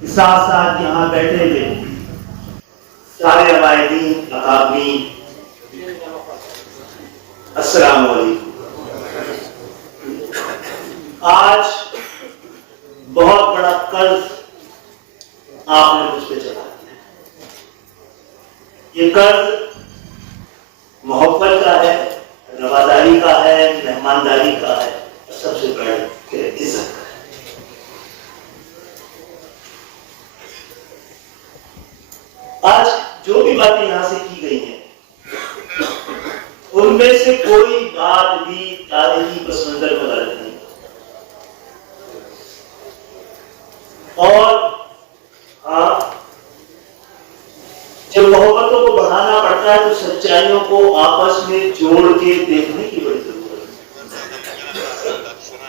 ساتھ ساتھ یہاں بیٹھے ہوئے سارے عوائدین اکابرین، السلام علیکم۔ آج بہت بڑا قرض آپ نے مجھ پہ چڑھا دیا۔ یہ قرض محبت کا ہے، رواداری کا ہے، مہمانداری کا ہے، اور سب سے بڑا عزت کا ہے۔ آج جو بھی باتیں یہاں سے کی گئی ہیں ان میں سے کوئی بات بھی تاریخی پس منظر پر غلط نہیں، اور ہاں جب محبتوں کو بڑھانا پڑتا ہے تو سچائیوں کو آپس میں جوڑ کے دیکھنے کی بڑی ضرورت ہے،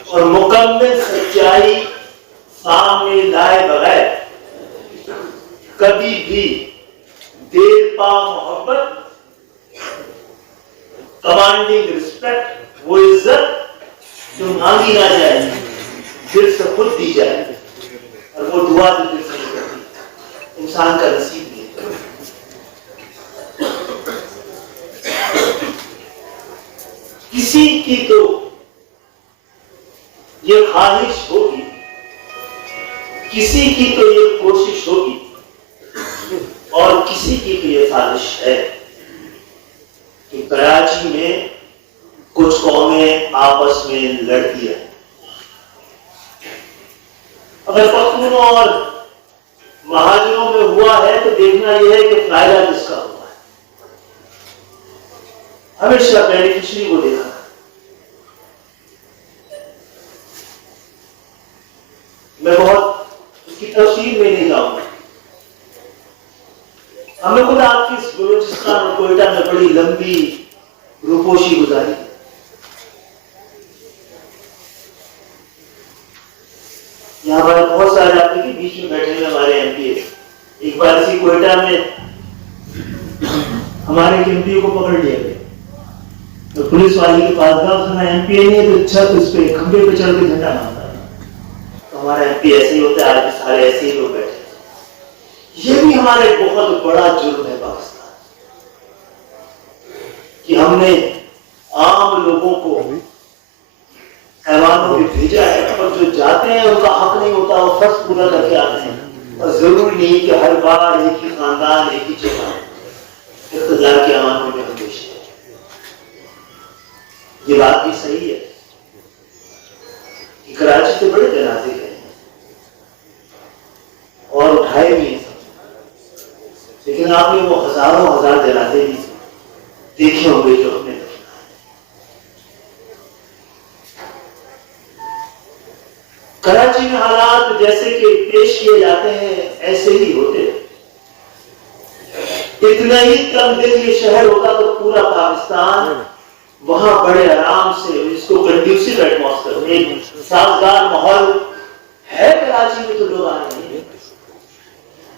اور مکمل سچائی سامنے لائے بغیر کبھی بھی دیر پا محبت، کمانڈنگ رسپیکٹ، وہ عزت جو مانگی نہ جائے دل سے خود دی جائے، اور وہ دعا بھی دل سے کرتی انسان کا نصیب نہیں ہے۔ کسی کی تو یہ خواہش ہوگی، کسی کی تو یہ کوشش ہوگی، اور کسی کی تو یہ سازش ہے کہ کراچی میں کچھ قومیں آپس میں لڑتی ہیں۔ اگر پختونوں اور مہاجروں میں ہوا ہے تو دیکھنا یہ ہے کہ فائدہ کس کا ہوا ہے، ہمیشہ بینیفیشری کو دیکھنا۔ میں بہت اس کی تفصیل میں نہیں جاؤں گا، ہم نے خود آپ کی بلوچستان اور کوئٹہ میں بڑی لمبی روپوشی گزاری۔ یہاں پر بہت سارے آپ کے بیچ میں بیٹھے ہوئے ہمارے ایم پی اے، ایک بار اسی کوئٹہ میں ہمارے ایم پی اے کو پکڑ لیا گیا تو پولیس والے کے پاس گیا، اس نے ایم پی اے نہیں ہے تو چھت اس پہ کھمبے پہ چڑھ کے جھنڈا مارتا ہے۔ تو ہمارا ایم پی ایسے ہی ہوتا ہے، آج بھی سارے ایسے ہی لوگ بیٹھے۔ یہ بھی ہمارا ایک بہت بڑا جرم ہے پاکستان کہ ہم نے عام لوگوں کو ایوانوں میں بھیجا ہے، اور جو جاتے ہیں ان کا حق نہیں ہوتا، وہ فرض پورا کر کے آتے ہیں، اور ضروری نہیں کہ ہر بار ایک ہی خاندان ایک ہی جگہ اقتدار کے ایوانوں میں ہم بھیجتے ہیں۔ یہ بات بھی صحیح ہے کہ کراچی سے بڑے جنازے گئے ہیں اور اٹھائے بھی ہیں، لیکن آپ نے وہ ہزاروں ہزار جنازے بھی دیکھے ہوں گے جو ہم نے دیکھا۔ کراچی میں حالات جیسے کہ پیش کیے جاتے ہیں ایسے ہی ہوتے ہیں۔ اتنا ہی کم دن یہ شہر ہوتا تو پورا پاکستان وہاں بڑے آرام سے اس کو کنڈیوسیو ایٹماسفیئر، ایک سازگار ماحول ہے کراچی میں تو لوگ آ رہے ہیں۔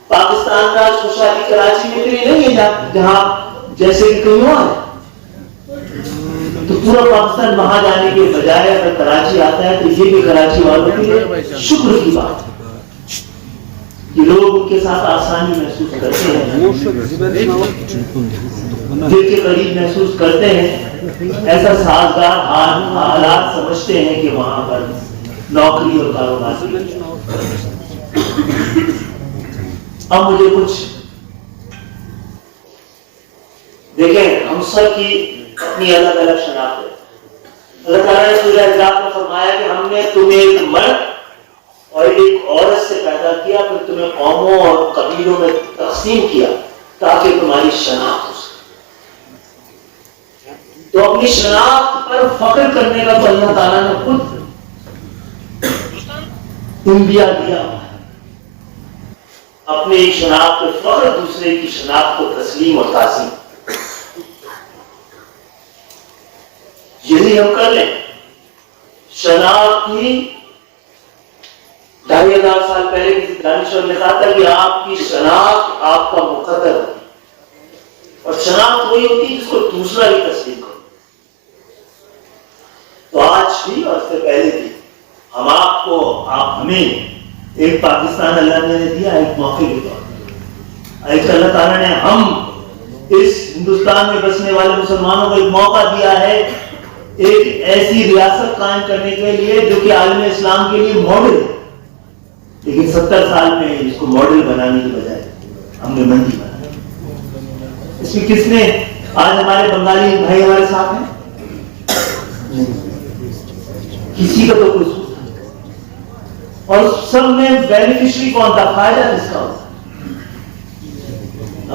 پاکستان کا خوشحالی کراچی میں اتنی نہیں ہے جہاں جیسے کہ کہیں اور ہے، تو پورا پاکستان وہاں جانے کے بجائے اگر کراچی آتا ہے تو یہ بھی کراچی والوں کے لیے شکر کی بات ہے کہ لوگ ان کے ساتھ آسانی محسوس کرتے ہیں، دل کے قریب محسوس کرتے ہیں، ایسا سازگار حالات سمجھتے ہیں کہ وہاں پر نوکری اور کاروبار۔ اب مجھے کچھ دیکھیں، ہم سب کی اپنی الگ الگ شناخت ہے۔ اللہ تعالیٰ نے سورہ احزاب میں فرمایا کہ ہم نے تمہیں ایک مرد اور ایک عورت سے پیدا کیا، پھر تمہیں قوموں اور قبیلوں میں تقسیم کیا تاکہ تمہاری شناخت ہو سکے۔ تو اپنی شناخت پر فخر کرنے کا تو اللہ تعالیٰ نے خود انبیاء دیا، اپنی شناخت پر فخر، دوسرے کی شناخت کو تسلیم اور تعظیم۔ یہی ہم کر لیں۔ شناخت ہی 2500 سال پہلے کسی دانشور نے کہا تھا کہ آپ کی شناخت آپ کا مقدر ہوتی ہے، اور شناخت وہی ہوتی ہے جس کو دوسرا ہی تسلیم کرو۔ تو آج بھی اور اس سے پہلے بھی ہم آپ کو، آپ ہمیں ایک پاکستان اللہ نے دیا ایک موقع کے طور پر. ایک اللہ تعالیٰ نے ہم اس ہندوستان میں بسنے والے مسلمانوں کو ایک موقع دیا ہے ایک ایسی ریاست قائم کرنے کے لیے جو کہ عالم اسلام کے لیے ماڈل ہے. لیکن 70 سال میں اس کو ماڈل بنانے کی بجائے ہم نے منڈی بنائی. اس میں کس نے آج ہمارے بنگالی بھائی ہمارے ساتھ ہیں؟ کسی کا تو کوئی سوچ نہیں. اور سب میں بینیفیشری کون تھا؟ فائدہ کس کا ہوتا؟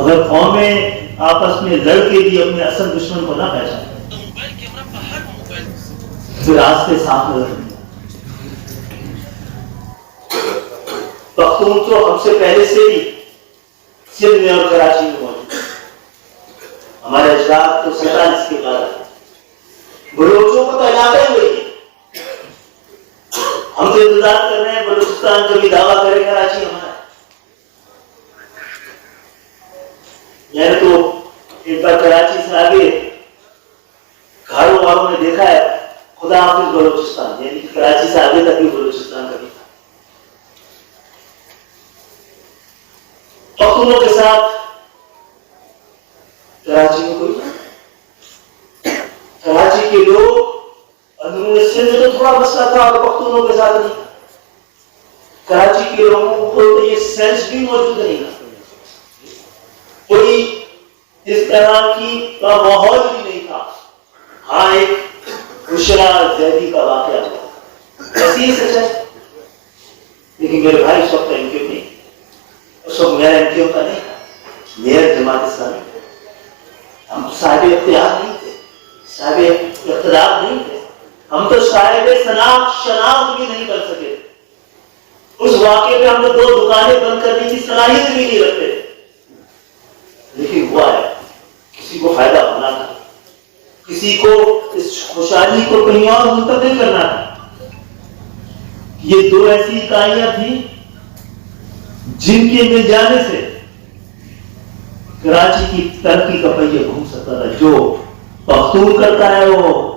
اگر قومیں آپس میں لڑ کے بھی اپنے اصل دشمن کو نہ پہچانے تو راستے صاف نظر نہیں. پختون تو ہم سے پہلے سے ہی سندھ میں اور کراچی میں موجود. ہمارے اجداد تو 47 کے بعد بلوچوں کو تو علاقہ ہی ہوئی. ہم تو انتظار کر رہے ہیں بلوچستان کبھی دعویٰ کرے کراچی ہمارا. میں نے تو ایک بار کراچی سے آگے گھروں والوں نے دیکھا ہے خدا حافظ بلوچستان، یعنی کراچی سے آگے تک بھی بلوچستان کبھی تھا. پختونوں کے ساتھ کراچی میں کوئی نہیں. کراچی کے لوگ اندرون سندھ میں تو تھوڑا مسئلہ تھا اور پختونوں کے ساتھ نہیں. کراچی کے لوگوں کو تو یہ سینس بھی موجود نہیں تھا. کوئی اس طرح کی ماحول بھی نہیں تھا. ہاں ایک بشرا زیدی کا واقعہ ہوا ایسی ہی سچ ہے. لیکن میرے بھائی اس وقت ایم کیو نہیں، اس وقت میرا ایم کیو کا نہیں تھا، میرا جماعت اسلامی. ہم تو صاحب اختیار نہیں تھے، صاحب اقتدار نہیں تھے. ہم تو صاحب شناخت بھی نہیں کر سکے. اس واقعے پہ ہم نے 2 دکانیں بند کرنے کی صلاحیت بھی نہیں رکھتے. لیکن ہوا ہے، کسی کو فائدہ ہونا تھا، کسی کو اس خوشحالی کو کہیں اور منتقل کرنا تھا. یہ 2 ایسی اکائیاں تھیں جن کے مل جانے سے کراچی کی ترقی کا پہیہ گھوم سکتا تھا. جو پختون کرتا ہے وہ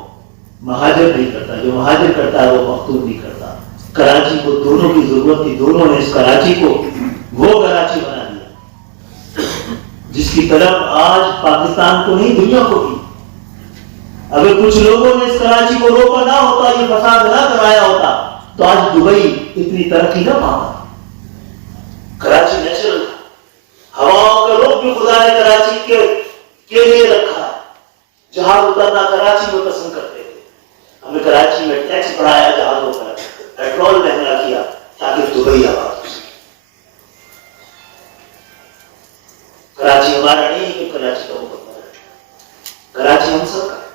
مہاجر نہیں کرتا، جو مہاجر کرتا ہے وہ پختون نہیں کرتا. کراچی کو دونوں کی ضرورت تھی. دونوں نے اس کراچی کو وہ کراچی بنا دیا جس کی طرف آج پاکستان کو نہیں دنیا کو بھی. اگر کچھ لوگوں نے اس کراچی کو روکا نہ ہوتا، یہ فساد نہ کرایا ہوتا تو آج دبئی اتنی ترقی نہ پاتا. کراچی نیچرل تھا. ہواؤں کا رخ بھی خدا نے کراچی کے لیے رکھا ہے. جہاز اترنا کراچی میں پسند کرتے تھے. ہمیں کراچی میں ٹیکس بڑھایا جہازوں پر، پیٹرول مہنگا کیا تاکہ دبئی آباد ہو سکے. کراچی ہمارا نہیں کہ کراچی کا مقدمہ ہے. کراچی ہم سب کا ہے.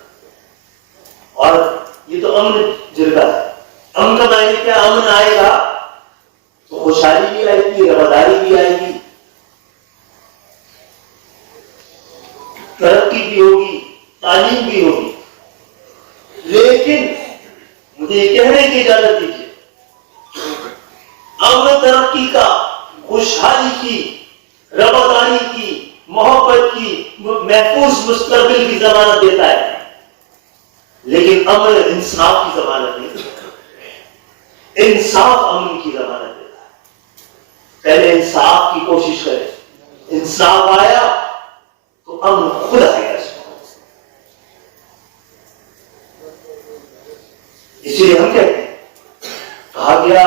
اور یہ تو امن جرگہ ہے. امن کا معنی کیا؟ امن آئے گا تو خوشحالی بھی آئے گی، رواداری بھی آئے گی، ترقی بھی ہوگی، تعلیم بھی ہوگی. لیکن مجھے یہ کہنے کی اجازت دیجیے، امن ترقی کا، خوشحالی کی، رواداری کی، محبت کی، محفوظ مستقبل کی ضمانت دیتا ہے. لیکن امن انصاف کی ضمانت نہیں دیتا. انصاف امن کی ضمانت دیتا ہے. پہلے انصاف کی کوشش کرے. انصاف آیا تو امن خود آئے گا. اسی لیے ہم کہتے ہیں، کہا گیا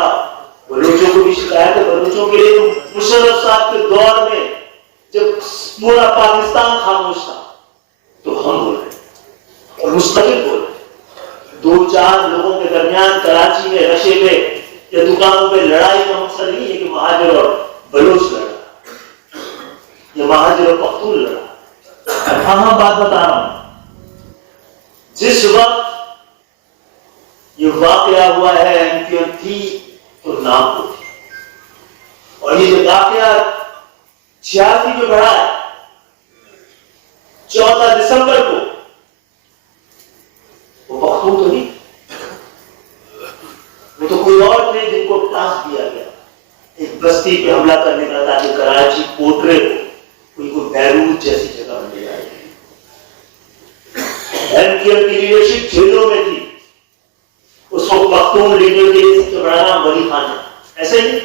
بلوچوں کو بھی شکایت ہے. بلوچوں کے لیے مشرف صاحب کے دور میں جب پورا پاکستان خاموش تھا تو ہم بول رہے ہیں اور مستقل بول رہے ہیں. 2-4 لوگوں کے درمیان کراچی میں رشے پہ یا دکانوں پہ لڑائی کا مقصد نہیں ہے کہ مہاجر اور بلوچ لڑا یا مہاجر اور پختون لڑا. ہاں بات بتا رہا ہوں، جس وقت یہ واقعہ ہوا ہے ایم کیو تھی تو نام کو تھی. اور یہ جو واقعہ 86 میں بڑھا ہے 14 دسمبر کو، وہ پختون تو نہیں، وہ تو کوئی اور تھے جن کو ٹاسک دیا گیا ایک بستی پہ حملہ کرنے کا تاکہ کراچی کوٹرے کو بیروت جیسی جگہ بن جائے. ایم کیو کی لیڈرشپ جیلوں میں تھی. اس وقت پختون لیڈر کے لیے سب سے بڑا نام ولی خان ہے. ایسے ہی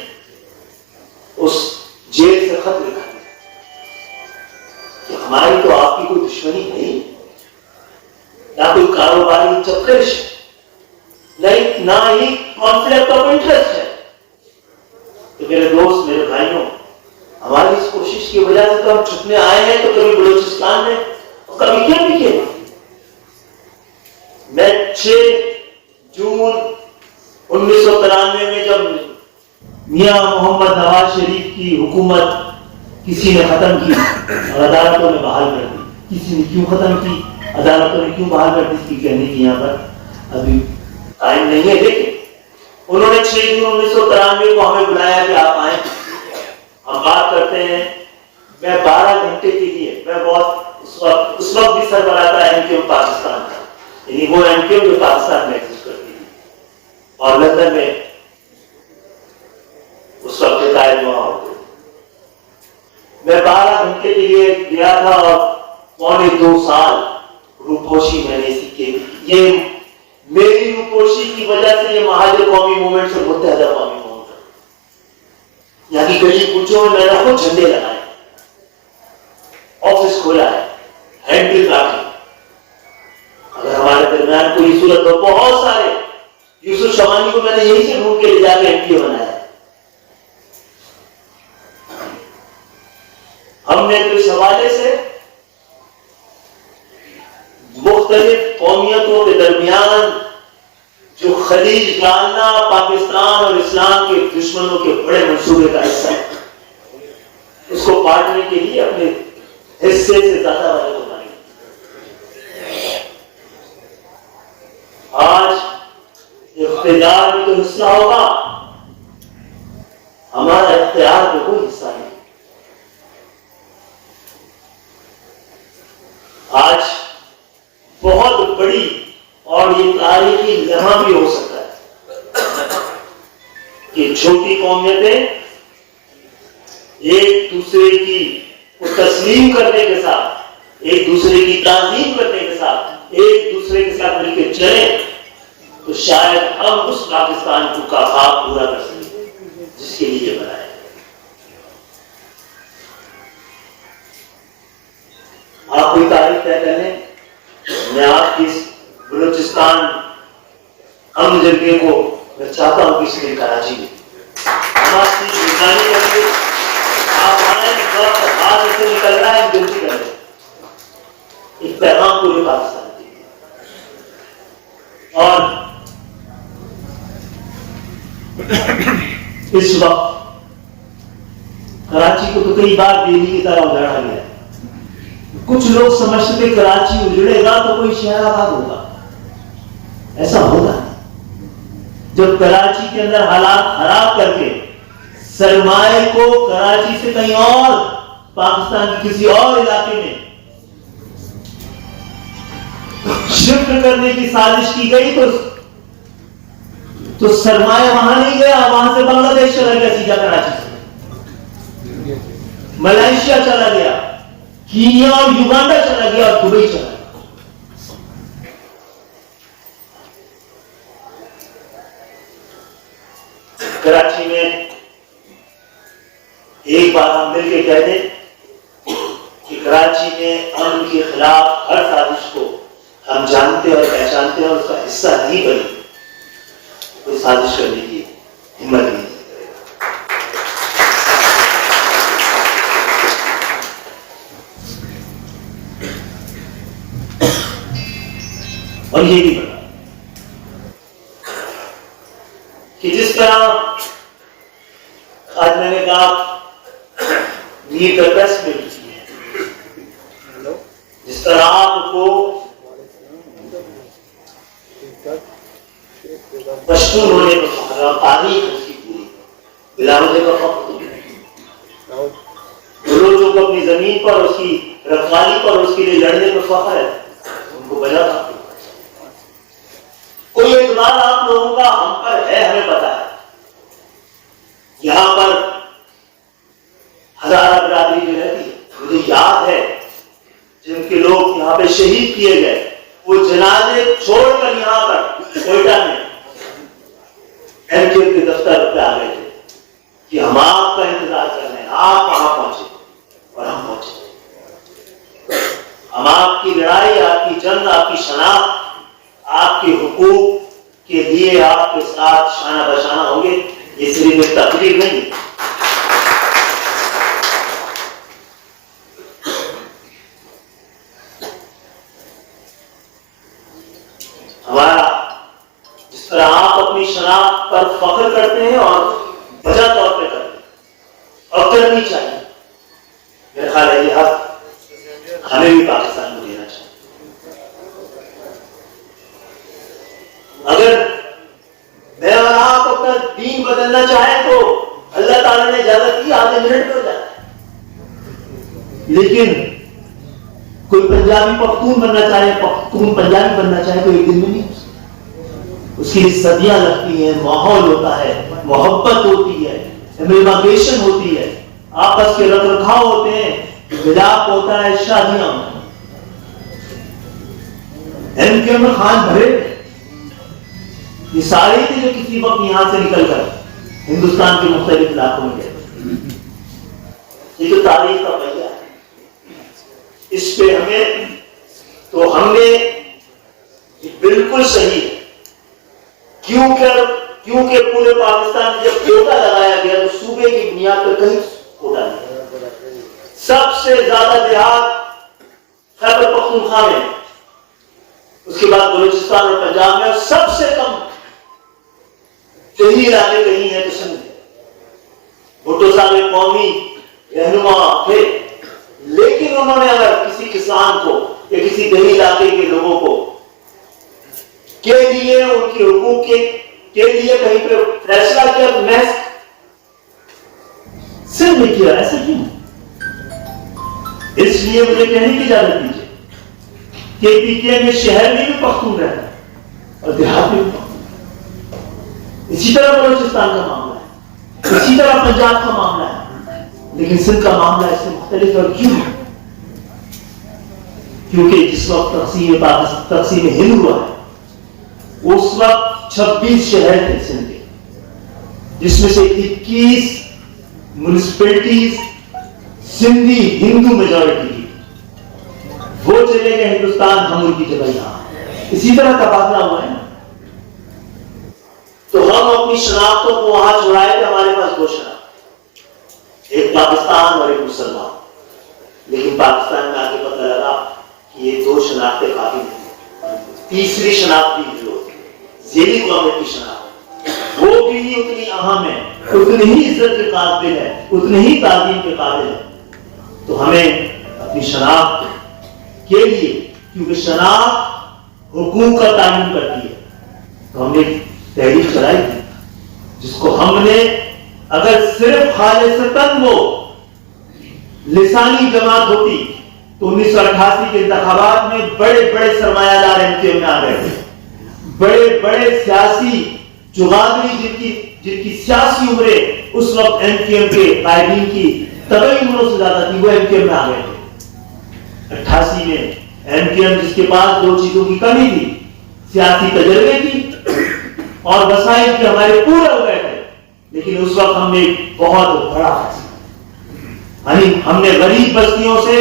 سیلفش نہیں، نہ ہی کانفلکٹ آف انٹرسٹ ہے. تو میرے دوست، میرے بھائیوں، ہماری اس کوشش کی وجہ سے تو ہم چھپنے آئے ہیں، تو کبھی بلوچستان میں اور کبھی کیا لکھے. میں 6 جون 1993 میں جب میاں محمد نواز شریف کی حکومت کسی نے ختم کی اور عدالتوں نے بحال کر دی. کسی نے کیوں ختم کی، عدالتوں نے کیوں بحال کر دی، اس کی کہنے کی یہاں پر ابھی ٹائم نہیں ہے. لیکن انہوں نے 6 جون 1993 کو ہمیں بلایا کہ آپ آئیں، ہم بات کرتے ہیں. میں 12 گھنٹے کے لیے، میں بہت اس وقت بھی سربراہ تھا ایم کیو ایم پاکستان کا، یعنی وہ ایم کیو ایم جو پاکستان میں ایگزسٹ کرتی تھی، اور لندن میں اس وقت کے قائد وہاں ہوتے. میں 12 گھنٹے کے لیے گیا تھا اور 2.25 سال روپوشی میں نے سیکھی. یہ میری روپوشی کی وجہ سے یہ مہاجر قومی موومنٹ سے متحدہ قومی موومنٹ، یہاں کی گلی کوچوں میں نے خود جھنڈے لگائے، آفس کھولا ہے، ہینڈل کاٹی. اگر ہمارے درمیان کوئی صورت ہو، بہت سارے، یوسف شمانی کو میں نے یہیں سے ڈھونڈ کے لے جا کے ایم پی بنایا. ہم نے اس حوالے سے مختلف قومیتوں کے درمیان جو خلیج ڈالنا پاکستان اور اسلام کے دشمنوں کے بڑے منصوبے کا حصہ ہے، اس کو کاٹنے کے لیے اپنے حصے سے زیادہ والے کو مارے. آج اقتدار میں تو حصہ ہوگا، ہمارا اختیار میں کوئی حصہ نہیں. آج بہت بڑی اور یہ تاریخی لمحہ بھی ہو سکتا ہے کہ چھوٹی قومیتیں ایک دوسرے کی تسلیم کرنے کے ساتھ، ایک دوسرے کی تعظیم کرنے کے ساتھ، ایک دوسرے کے ساتھ مل کے چلیں، تو شاید ہم اس پاکستان کا خواب پورا کر سکیں جس کے لیے بنایا. آپ کوئی تاریخ طے کر لیں، میں آپ کی بلوچستان ہم جرگے کو میں چاہتا ہوں کہ اس لیے کراچی میں ہم آپ کی نگرانی کریں گے. آپ آئیں، وقت ہاتھ سے نکل رہا ہے، جلدی کریں، ایک پیغام پورے پاکستان دیجیے. اور اس وقت کراچی کو تو کئی بار دہلی کی طرح اجاڑا گیا. کچھ لوگ سمجھتے تھے کراچی اجڑے گا تو کوئی شہر آباد ہوگا. ایسا ہوگا جب کراچی کے اندر حالات خراب کر کے سرمائے کو کراچی سے کہیں اور پاکستان کے کسی اور علاقے میں شفٹ کرنے کی سازش کی گئی تو سرمایہ وہاں نہیں گیا، وہاں سے بنگلہ دیش چلا گیا، سیدھا کراچی سے ملائیشیا چلا گیا، کینیا اور یوگانڈا چلا گیا، اور دبئی چلا گیا. کراچی میں ایک بار ہم مل کے کہہ دیں کہ کراچی میں امن کے خلاف ہر سازش کو ہم جانتے اور پہچانتے ہیں اور اس کا حصہ نہیں بنے، کوئی سازش کرنے کی ہمت نہیں. اور یہ بھی بتا کہ جس طرح آج میں نے کہا میر کا ٹیسٹ میں جس طرح آپ کو پشتون ہونے کا فخر اور تاریخ اس کی پوری بلاوجہ کا فخر، بلوچوں کو اپنی زمین پر اس کی رکھوالی پر اس کے لیے لڑنے کا فخر ہے، ان کو بجا تھا. کوئی اعتبار آپ لوگوں کا ہم پر ہے، ہمیں پتا ہے. یہاں پر ہزارہ برادری جو رہتی ہے، مجھے یاد ہے جن کے لوگ یہاں پہ شہید کیے گئے، وہ جنازے چھوڑ کر یہاں پر کوئٹہ میں ایم کیو کے دفتر پہ آ گئے تھے کہ ہم آپ کا انتظار کر رہے ہیں. آپ کہاں پہنچے؟ اور ہم پہنچے. ہم آپ کی لڑائی، آپ کی جنگ، آپ کی شناخت، آپ کے حقوق کرتے ہیں اور وجہ طور پہ کرتے ہیں اور کرنی چاہیے. میرا خیال ہے یہ حق ہمیں بھی پاکستان کو دینا چاہیے. اگر میں اور آپ اپنا دین بدلنا چاہیں تو اللہ تعالیٰ نے اجازت کی آدھے منٹ میں ہو جاتا ہے. لیکن کوئی پنجابی پختون بننا چاہے, پختون پنجابی بننا چاہے تو ایک دن میں نہیں ہو سکتا. اس کے لیے صدیاں لگتی ہیں, ماحول ہوتا ہے, محبت ہوتی ہے, امیگیشن ہوتی ہے, آپس کے رکھ رکھاؤ ہوتے ہیں, ملاپ ہوتا ہے, شادیاں ہوتی ہیں. ایم کیو میں خان بھرے یہ سارے تھے جو کسی وقت یہاں سے نکل کر ہندوستان کے مختلف علاقوں میں گئے. یہ تو تاریخ کا پہیہ ہے, اس پہ ہمیں تو ہم نے بالکل صحیح ہے. کیونکہ پورے پاکستان میں جب کوٹا لگایا گیا تو صوبے کی بنیاد پر کہیں کوٹا نہیں. سب سے زیادہ دیہات خیبر پختونخوا میں, اس کے بعد بلوچستان اور پنجاب میں, اور سب سے کم دیہی علاقے کہیں ہیں تو سندھ ہے. بھٹو صاحب ایک قومی رہنما تھے, لیکن انہوں نے اگر کسی کسان کو یا کسی دیہی علاقے کے لوگوں کو کے لیے ان کے حقوق کے لیے کہیں پہ فیصلہ کیا تو محض صرف نہیں کیا. ایسا کیوں؟ اس لیے مجھے کہنے کی اجازت دیجیے کہ پی ٹی ایم میں شہر میں بھی پختون رہتا ہے اور دیہات میں بھی پختون. اسی طرح بلوچستان کا معاملہ ہے, اسی طرح پنجاب کا معاملہ ہے, لیکن سندھ کا معاملہ اس سے مختلف. اور کیوں؟ کیونکہ جس وقت تقسیم ہند ہوا ہے اس وقت 26 شہر تھے سندھ کے, جس میں سے 21 میونسپلٹیز سندھی ہندو میجورٹی کی. وہ چلے گئے ہندوستان, ہم ان کی جگہ یہاں. اسی طرح تبادلہ ہوا ہے نا. تو ہم اپنی شناختوں کو وہاں چھوڑائے کہ ہمارے پاس دو شناخت, ایک پاکستان اور ایک مسلمان. لیکن پاکستان میں آ کے پتہ لگا کہ یہ دو شناختیں کافی نہیں, تیسری شناخت بھی جو ذیلی قومیت کی شناخت وہ بھی اتنی اہم ہے, اتنی ہی عزت کے قابل ہے, اتنی ہی تعظیم کے قابل ہے. تو ہمیں اپنی شناخت کے لیے, کیونکہ شناخت حقوق کا تعین کرتی ہے, تو ہم نے تحریک چلائی تھی جس کو ہم نے اگر صرف خالصتاً وہ لسانی جماعت ہوتی تو 1988 کے انتخابات میں بڑے بڑے سرمایہ دار ایم کیو میں آ گئے تھے, بڑے بڑے سیاسی جغادری جن کی سیاسی عمریں اس وقت ایم کیو کے قائدین کی طبعی عمروں سے زیادہ تھی, وہ ایم کیو میں آ گئے تھے. 88 میں ایم کیو جس کے پاس دو چیزوں کی کمی تھی, سیاسی تجربے کی اور وسائل کے ہمارے پورے ہو گئے تھے. لیکن اس وقت ہم نے بہت بڑا فیصلہ, ہم نے غریب بستیوں سے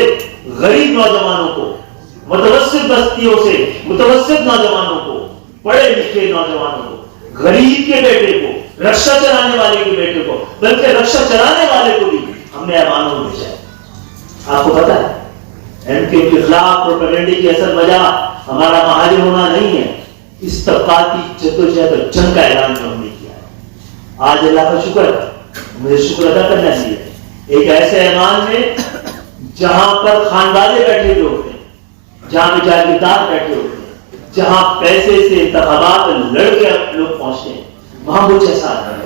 غریب نوجوانوں کو, متوسط بستیوں سے متوسط نوجوانوں کو, پڑھے لکھے نوجوانوں کو, غریب کے بیٹے کو, رکشا چلانے والے کے بیٹے کو, بلکہ رکشا چلانے والے کو بھی ہم نے ایوانوں میں بھیجا. آپ کو پتا ہے ایم کیو کے خلاف پروپیگنڈے کی اصل وجہ ہمارا مہاجر ہونا نہیں ہے, اس طبقاتی جدوجہد اور جنگ کا اعلان جو ہم نے کیا ہے. آج اللہ کا شکر ہے, مجھے شکر ادا کرنا چاہیے, ایک ایسے ایوان میں جہاں پر خاندانے بیٹھے ہوئے ہوتے ہیں, جہاں پہ جاگیردار بیٹھے ہوتے ہیں, جہاں پیسے سے انتخابات لڑ کے لوگ پہنچتے ہیں, وہاں کچھ ایسا آتا ہے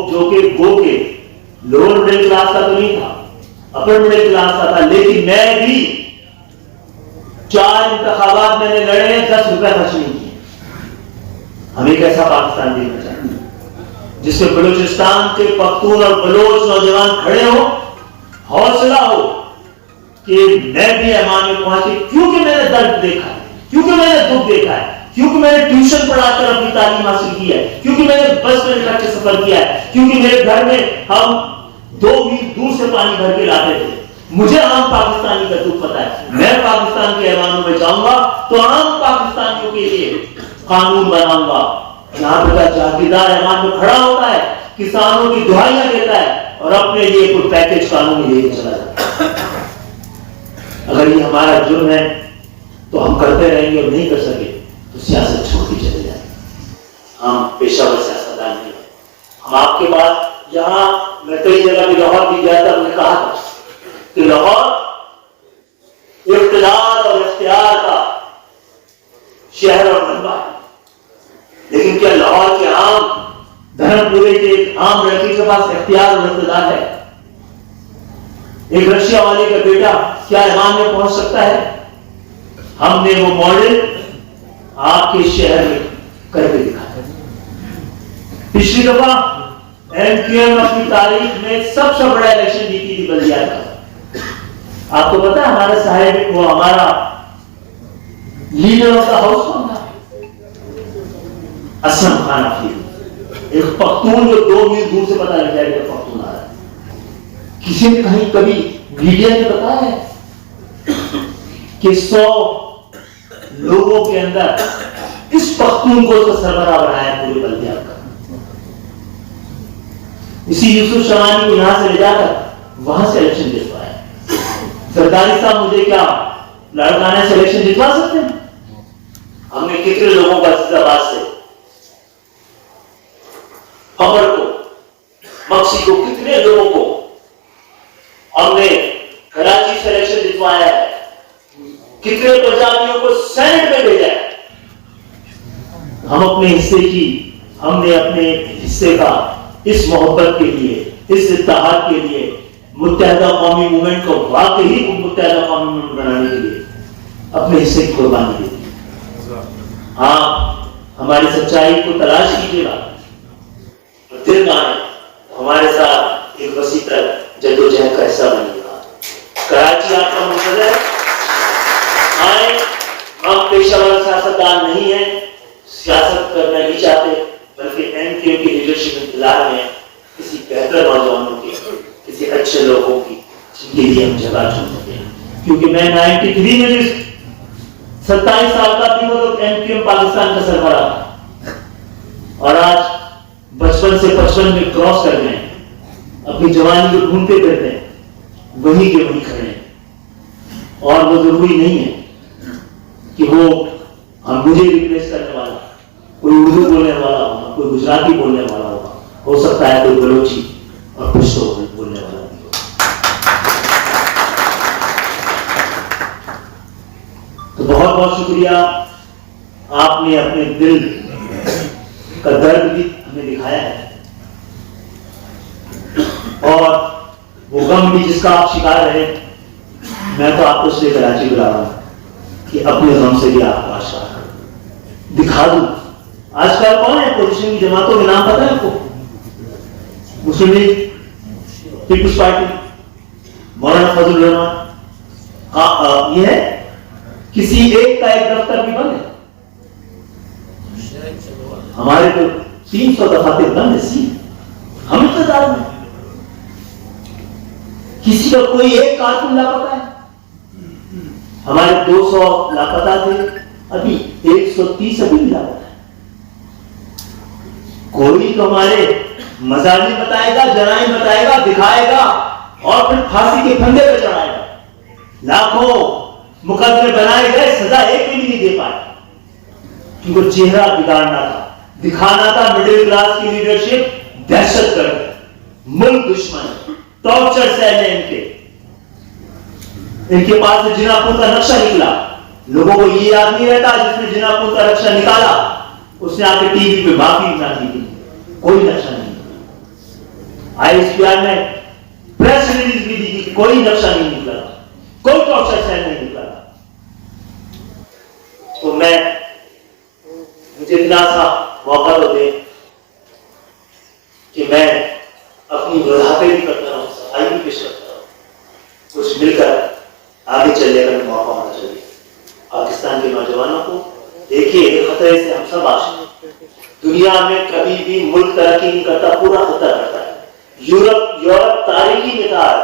جو کہ لوور مڈل کلاس کا تو نہیں تھا, اپر مڈل کلاس کا تھا. لیکن میں بھی 4 انتخابات میں نے لڑے, 10 روپے خرچ نہیں کیے. ہم ایک ایسا پاکستان دیکھنا چاہتے ہیں جس میں بلوچستان کے پختون اور بلوچ نوجوان کھڑے ہوں, حوصلہ ہو کہ میں بھی ایوان میں پہنچے, کیونکہ میں نے درد دیکھا ہے, کیونکہ میں نے دکھ دیکھا ہے, کیونکہ میں نے ٹیوشن پڑھا کر اپنی تعلیم حاصل کی ہے, کیونکہ میں نے بس میں بیٹھ کے سفر کیا ہے, کیونکہ میرے گھر میں ہم 2 میل دور سے پانی بھر کے لاتے تھے. مجھے عام پاکستانی کا دکھ پتا ہے. میں پاکستان کے ایوانوں میں جاؤں گا تو عام پاکستانیوں کے لیے قانون بناؤں گا. یہاں پہ جاگیردار ایوان میں کھڑا ہوتا ہے, کسانوں کی دہائیاں دیتا ہے اور اپنے لیے کوئی پیکج قانون لے کے چلا جاتا ہے. اگر یہ ہمارا جرم ہے تو ہم کرتے رہیں گے, اور نہیں کر سکے تو سیاست چھوڑ کے چلے جائیں گے. ہم پیشہ ور سیاستدان نہیں. آپ کے پاس یہاں میں کئی جگہ بھی لاہور بھی گیا تھا، میں نے کہا تھا کہ لاہور اقتدار اور اختیار کا شہر اور منبع ہے، لیکن کیا لاہور کے عام دھرم پورے کے ایک عام لڑکی کے پاس اختیار اور اقتدار ہے؟ ایک رشیا والے کا بیٹا کیا ایوان میں پہنچ سکتا ہے؟ ہم نے وہ ماڈل آپ کے شہر میں کر کے دکھایا۔ پچھلی دفعہ ایم کیو ایم اپنی تاریخ میں سب سے بڑا الیکشن جیتی تھی بلدیات کا۔ آپ کو پتا ہے ہمارا صاحب وہ ہمارا لیڈر آف دا ہاؤس کون تھا؟ اسلم خان افریدی، ایک پختون جو 2 میل دور سے پتا لگ جائے کہ پختون آ رہا ہے۔ کسی نے کہیں کبھی میڈیا نے بتایا ہے کہ 100 لوگوں کے اندر اس پختون کو اس کا سربراہ بنایا پورے بلدیات کا؟ اسی یوسف شمانی کو یہاں سے لے جا کر وہاں سے الیکشن جتوایا۔ زرداری صاحب مجھے کیا لاڑکانہ سے الیکشن جتوا سکتے ہیں؟ ہم نے کتنے لوگوں کو عزیز آباد سے، خبر کو، مکسی کو، کتنے لوگوں کو ہم نے کراچی سے الیکشن جتوایا ہے، کتنے پنجابیوں کو سینٹ میں بھیجا ہے۔ ہم اپنے حصے کی، ہم نے اپنے حصے کا اس محبت کے لیے، اس اتحاد کے لیے، متحدہ قومی موومنٹ کو واقعی متحدہ قومی موومنٹ بنانے کے لیے اپنے حصے کی قربانی دی تھی۔ آپ ہماری سچائی کو تلاش کیجیے گا، دل مانے ہمارے ساتھ ایک وسیع تر جدوجہد کا حصہ بنیے گا۔ کراچی آپ کا منتظر ہے، آئیں، ہم پیشہ ور سیاستدان نہیں ہیں، سیاست کرنا نہیں چاہتے، بلکہ ایم کیو کی لیڈرشپ انتظار میں کسی بہتر نوجوانوں کی، کسی اچھے لوگوں کی، جن کے لیے ہم جگہ چن سکتے ہیں۔ کیونکہ میں 93 میں جس 27 سال کا تھی وہ تو ایم کیو پاکستان کا سربراہ تھا، اور آج 55 سے 55 میں کراس کر گئے، اپنی جوانی کو ڈھونڈتے پھرتے ہیں، وہی کے وہی کھڑے ہیں۔ اور وہ ضروری نہیں ہے کہ وہ مجھے ریپلیس کرنے والا کوئی اردو بولنے والا ہوگا، کوئی گجراتی بولنے والا ہوگا، ہو سکتا ہے کوئی بلوچی اور پشتو بولنے والا بھی ہو۔ تو بہت بہت شکریہ، آپ نے اپنے دل کا درد بھی ہمیں دکھایا ہے، اور وہ غم بھی جس کا آپ شکار رہے، میں تو آپ کو اس لیے کراچی بلا رہا ہوں کہ اپنے غم سے بھی آپ کو آشکار دکھا دوں۔ آج کل کون ہے اپوزیشن کی جماعتوں کے نام پتہ ہے آپ کو؟ مسلم لیگ، پیپلز پارٹی، مولانا فضل الرحمان، یہ ہے کسی ایک کا ایک دفتر بھی بند ہے۔ ہمارے تو 300 دفاتر بند ہے، ہم انتظار میں، کسی کا کوئی ایک کارکن لاپتہ ہے۔ ہمارے 200 لاپتہ تھے، ابھی 130 ابھی لاپتہ ہے۔ کوئی تو ہمارے مظالم بتائے گا، جرائم بتائے گا، دکھائے گا، اور پھر پھانسی کے پھندے پہ چڑھائے گا۔ لاکھوں مقدمے بنائے گئے، سزا ایک بھی نہیں دے پائے، کیونکہ چہرہ بگاڑنا تھا، دکھانا تھا مڈل کلاس کی لیڈرشپ دہشت گرد، ملک دشمن، ٹارچر سیل ہے ان کے پاس سے جنا پور کا نقشہ نکلا۔ لوگوں کو یہ یاد نہیں رہتا جس نے جنا پور کا نقشہ نکالا اس نے آ کے ٹی وی پہ معافی نہ دی، کوئی نقشہ نہیں۔ آئی ایس پی آر نے پریس ریلیز بھی دی کہ کوئی نقشہ نہیں نکلا، کوئی ٹارچر سیل نہیں نکلا۔ تو مجھے اتنا سا موقع تو دے کہ میں اپنی وضاحتیں بھی کرتا رہوں، صفائی بھی پیش کرتا رہوں، کچھ مل کر آگے چلنے کا موقع ہونا چاہیے۔ پاکستان کے نوجوانوں کو دیکھیے، خطرے سے ہم سب آشنا، دنیا میں کبھی بھی ملک ترقی نہیں کرتا، پورا خطہ کرتا ہے۔ یورپ تاریخی مثال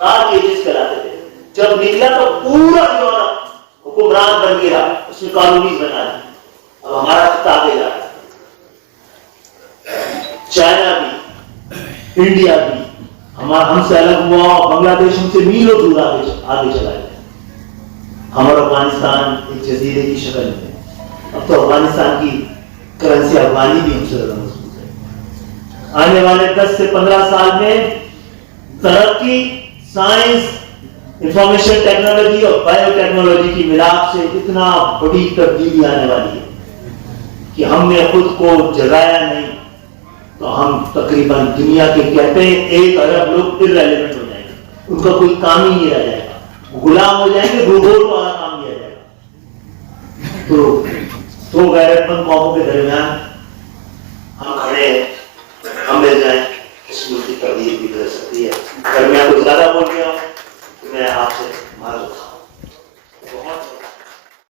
ڈارک ایجز کراتے تھے، جب نکلا تو پورا یورپ حکمران بن گیا، اس نے کالونیز بنا دی۔ اب ہمارا خطہ آگے جا رہا ہے، چائنا بھی، انڈیا بھی ہم سے الگ ہوا، بنگلہ دیش ہم سے میلوں دور آگے چلا گیا۔ ہمارا افغانستان ایک جزیرے کی شکل میں، اب تو افغانستان کی کرنسی افغانی بھی ہم سے زیادہ مضبوط ہے۔ آنے والے 10 سے 15 سال میں ترقی، سائنس، انفارمیشن ٹیکنالوجی اور بایو ٹیکنالوجی کی ملاپ سے اتنا بڑی تبدیلی آنے والی ہے کہ ہم نے خود کو جگایا نہیں تو ہم تقریباً دنیا کے کہتے ہیں 1 ارب لوگ irrelevant ہو جائیں گے، ان کا کوئی کام ہی نہیں رہ جائے گا، غلام ہو جائیں گے، روبوٹ والا کام کیا جائے گا۔ تو دو غیرت مند قوموں کے درمیان ہم کھڑے ہیں، ہم مل جائیں، اس ملک کی تبدیلی بھی کر سکتی ہے۔ اگر میں کچھ زیادہ بول گیا ہوں تو میں آپ سے معذرت خواہ ہوں۔